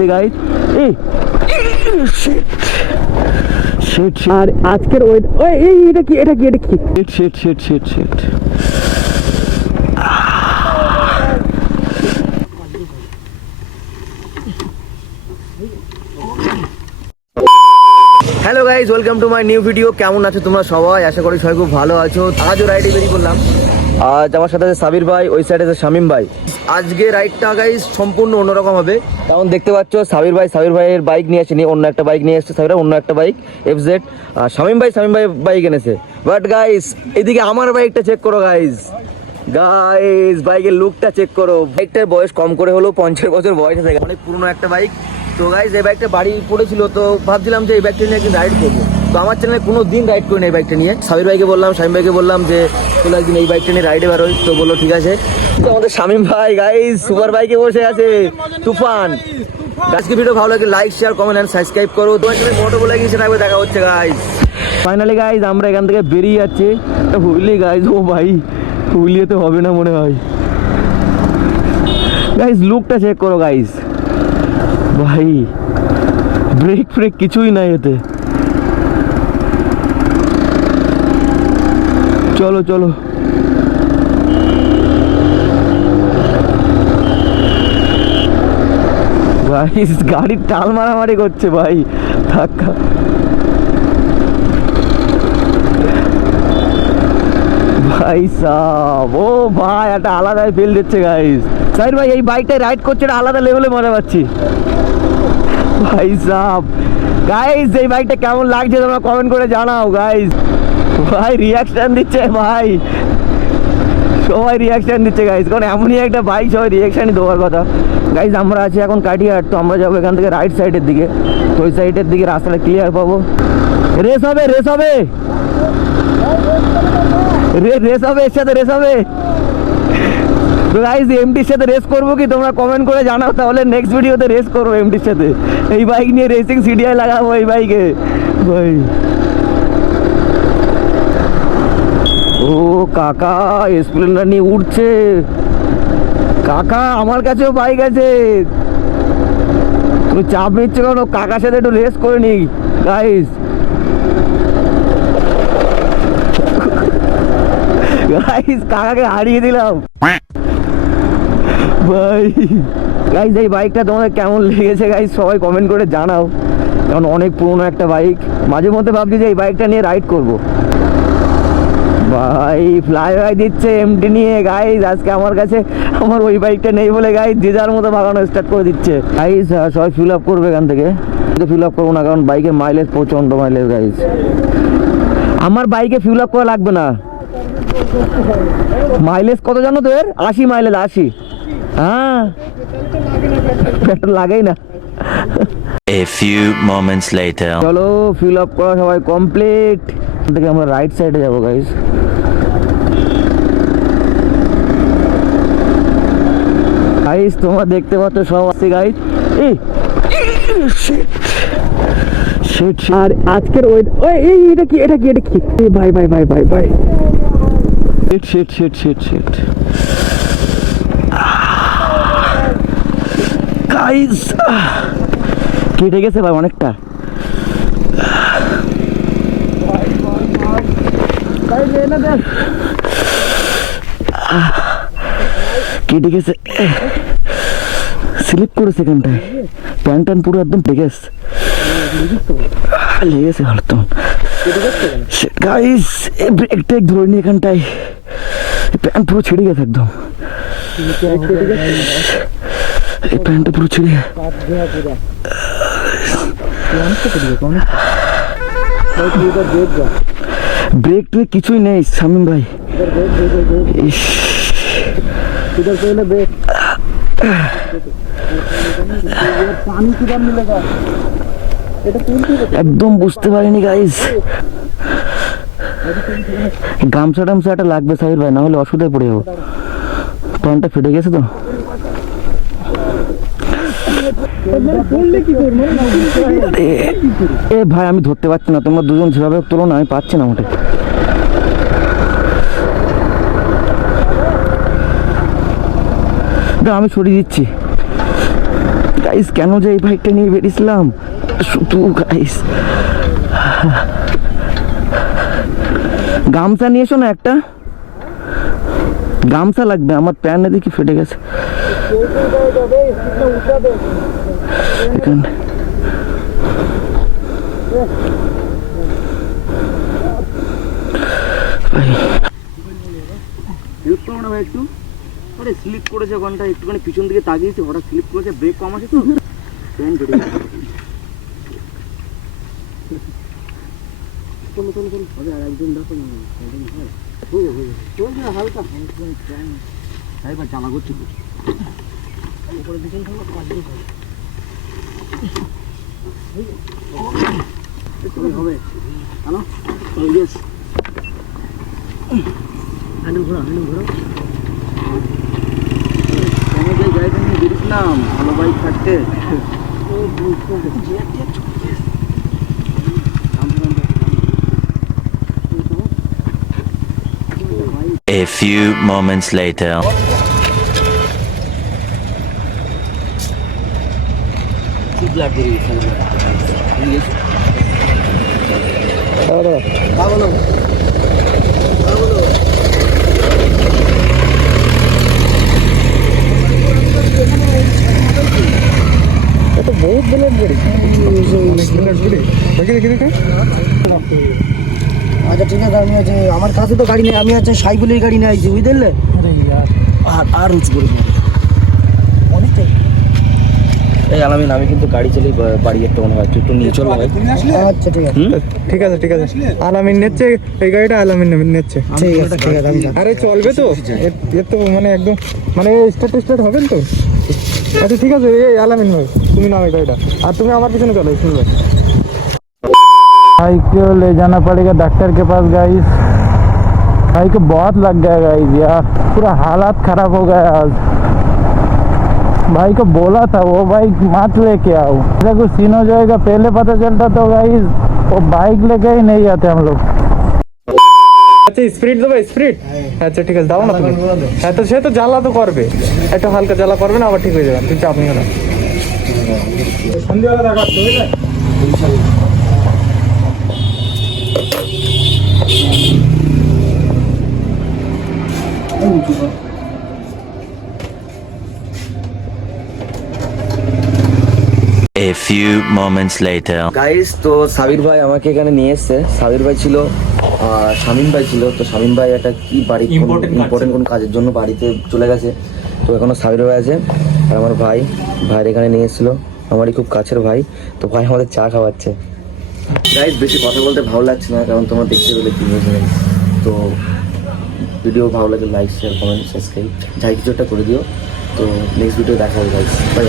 আসছে গাইস। এই shit shit, আর আজকের ওই এটা কি shit shit shit shit. Hello guys, welcome to my new video. কেমন আছো তোমরা সবাই? আশা করি সবাই খুব ভালো আছো। আজও রাইডে বেরিয়ে পড়লাম। আজ আমার সাথে আছে সাবির ভাই, ওই সাইডে আছে শামিম ভাই। আজকে রাইডটা গাইজ সম্পূর্ণ অন্যরকম হবে। কারণ দেখতে পাচ্ছ সাবির ভাইয়ের বাইক নিয়ে আসেনি, অন্য একটা বাইক নিয়ে এসেছে। সাবির অন্য একটা বাইক FZ, আর শামিম ভাই বাইক এনেছে। বাট গাইজ এদিকে আমার বাইকটা চেক করো গাইজ। বাইকের লুকটা চেক করো। বাইকটার বয়স কম করে হলো 50 বছর বয়স আছে, অনেক পুরনো একটা বাইক। তো গাইজ এই বাইকটা বাড়ি পড়েছিল, তো ভাবছিলাম যে এই বাইকটা নিয়ে একদিন রাইড করবো। তো আমার চ্যানেলে কোনো দিন রাইড করি না এই বাইকটা নিয়ে। শামিম ভাইকে বললাম যে চলো একদিন এই বাইকটা নিয়ে রাইডে বেরোই। তো বললো ঠিক আছে। তো আমাদের শামিম ভাই গাইজ সুপার বাইকে বসে আছে, তুফান। আজকে ভিডিও ভালো লাগে like share comment and subscribe করো। তোমার সাথে মোটো বলে গিয়েছে, দেখা হচ্ছে গাইজ। ফাইনালি গাইজ আমরা এখান থেকে বেরিয়ে যাচ্ছি। হুগলি গাইজ, ও ভাই হুগলিতে হবে না মনে হয়। গাইজ লুকটা চেক করো গাইজ, ভাই ব্রেক ফ্রেক কিছুই নাই এতে। চলো চলো গাইজ, গাড়ির টাল মারামারি করছে ভাই, ধাক্কা। ভাই সাব, ও ভাই একটা আলাদাই ফিল দিচ্ছে গাইজ। সাইড ভাই এই বাইকটায় রাইড করছে, একটা আলাদা লেভেলে মজা পাচ্ছি ভাই সাব। গাইজ এই বাইকটা কেমন লাগছে তোমরা কমেন্ট করে জানাও গাইজ। ভাই রিয়াকশন দিচ্ছে ভাই, সবাই রিয়াকশন দিচ্ছে গাইজ, কারণ এমনই একটা বাইক সবাই রিয়াকশনই দেওয়ার কথা। গাইজ আমরা আছি এখন কাটিহাট, তো আমরা যাবো এখান থেকে রাইট সাইডের দিকে। তো ওই সাইডের দিকে রাস্তাটা ক্লিয়ার পাবো। রেস হবে এর সাথে রেস হবে। তো গাইজ এমটির সাথে রেস করবো কি তোমরা কমেন্ট করে জানাও, তাহলে নেক্সট ভিডিওতে রেস করবো এমটির সাথে। এই বাইক নিয়ে রেসিং সিডিআই লাগাবো এই বাইকে ভাই। ও কাকা স্প্লেন্ডার নিয়ে উঠছে। কাকা আমার কাছেও বাইক আছে, তুমি চাপ নিচ্ছ কেন? কাকার সাথে একটু রেস করে নি গাইজ। গাইজ কাকাকে হারিয়ে দিলাম ভাই। গাইজ এই বাইকটা তোমাদের কেমন লেগেছে গাইজ সবাই কমেন্ট করে জানাও, কারণ অনেক পুরনো একটা বাইক। মাঝে মধ্যে ভাবছি যে এই বাইকটা নিয়ে রাইড করব। ভাই ফ্লাইওভার দিচ্ছে এমটি নিয়ে গাইজ। আজকে আমার কাছে আমার ওই বাইকটা নেই বলে গাইজ যে যার মতো ভাগানো স্টার্ট করে দিচ্ছে গাইজ। সবাই ফিল আপ করবে এখান থেকে, ফিল আপ করবো না কারণ বাইকের মাইলেজ প্রচন্ড মাইলেজ গাইজ। আমার বাইকে ফিল আপ করা লাগবে না। মাইলেজ কত জানো তো এর? 80 মাইলেজ, 80। হ্যাঁ পেট্রোল লাগেই না। A few moments later. চলো ফিল আপ করা সবাই কমপ্লিট। থেকে আমরা রাইট সাইডে যাবো গাইজ। গাইজ তোমরা দেখতে পাচ্ছ সব আছে গাইজ। এই শিট, আর আজকের ওই এটা কি ভাই শিট গাইজ, কেটে গেছে ভাই অনেকটা। কেটে গেছে, স্লিপ করেছে এখানটায়, প্যান্ট পুরো একদম লেগেছে ভালো তো গাইস। ব্রেকটা ধরে নি এখানটায়, প্যান্ট পুরো ছিঁড়ে গেছে একদম। এই প্যান্টটা পুরো ছিঁড়ে ব্রেক ট্রেক কিছুই নেই শামিম ভাই। একদম বুঝতে পারিনি গাইজ। গামছা টামছা লাগবে সাহির ভাই, না হলে অসুবিধায় পড়ে যাবো। প্যান্টটা ফেটে গেছে তো। এ ভাই আমি ধরতে পারছি না, তোমরা দুজন যেভাবে তোলো না, আমি পাচ্ছি না মোটে। আমি সরিয়ে দিচ্ছি। গাইস কেন যে এই বাইকটা নিয়ে বেরিয়েছিলাম শুধু গাইস। গামছা নিয়ে এসো না, একটা গামছা লাগবে, আমার প্যান্ট দেখি ফেটে গেছে এখানে। হেল্প করো না ভাই একটু। আরে স্লিপ করেছে ওখানটা, একটুখানি পিছন দিকে তাকিয়েছি, হঠাৎ স্লিপ করেছে, ব্রেক কম আছে তো প্যান্ট ফেটে গেছে। চলো চলো চলো, হবে আর একদিন দেখো না হালকা এবার জামা করছি উপরে বিকেল থাকবো হবে জানো হ্যান্ডেল ঘোরা কেন যে গাড়িটা নিয়ে বেরিয়েছিলাম ভালো বাইক থাকতে। A few moments later. বহুত বেলেট গাড়ি আচ্ছা ঠিক আছে। আমি আছে আমার কাছে তো গাড়ি নেই, আমি আছে সাইকেলের গাড়ি নিয়ে আইছি বুঝলে। আর উঁচু করে এই আলামিন, আমি কিন্তু গাড়ি চালিয়ে বাড়ি একটা মনে হয়, একটু নিয়ে চলো ভাই। আচ্ছা ঠিক আছে ঠিক আছে আলামিন নিচ্ছে এই গাড়িটা, আলামিন নিচ্ছে। ঠিক আছে ঠিক আছে। আরে চলবে তো, এর তো মানে একদম মানে স্টার্ট হবেন তো। আচ্ছা ঠিক আছে, এই আলামিন ভাই তুমি নাও এই গাড়িটা, আর তুমি আমার পিছনে চলো শুনবে। भाई को ले जाना पड़ेगा डॉक्टर के पास गाइस। भाई को बहुत लग गया गाइस यार, पूरा हालात खराब हो गया आज। भाई को बोला था वो बाइक मत लेके आओ, ऐसा कुछ सीन हो जाएगा, पहले पता चलता तो गाइस वो बाइक लेके ही नहीं आते हम लोग। আচ্ছা স্পিড দেবো স্পিড। আচ্ছা ঠিক আছে দাও না তুমি। হ্যাঁ তো সে তো জ্বালা তো করবে, একটু হালকা জ্বালা করবে না, আবার ঠিক হয়ে যাবে, তুই চাপ নিও না। সন্ধ্যাবেলা দেখাচ্ছে বুঝলে। A few moments later. Guys তো সাবির ভাই আমাকে এখানে নিয়ে এসেছে। সাবির ভাই ছিল শামীম ভাই ছিল, তো শামীম ভাই একটা কি বাড়ি ইম্পর্টেন্ট কোন কাজের জন্য বাড়িতে চলে গেছে, তো এখনো সাবির ভাই আছে আর আমার ভাইয়ের এখানে নিয়ে এসেছিল, আমারই খুব কাছের ভাই। তো ভাই আমাদের চা খাওয়াচ্ছে। গাইস বেশি কথা বলতে ভালো লাগছে না, কারণ তোমরা দেখতে পেলে কি হয়েছে। তো ভিডিও ভালো লাগে লাইক শেয়ার কমেন্ট সাবস্ক্রাইব যাই কিছু একটা করে দিও। তো নেক্সট ভিডিও দেখা হবে গাইস, বাই।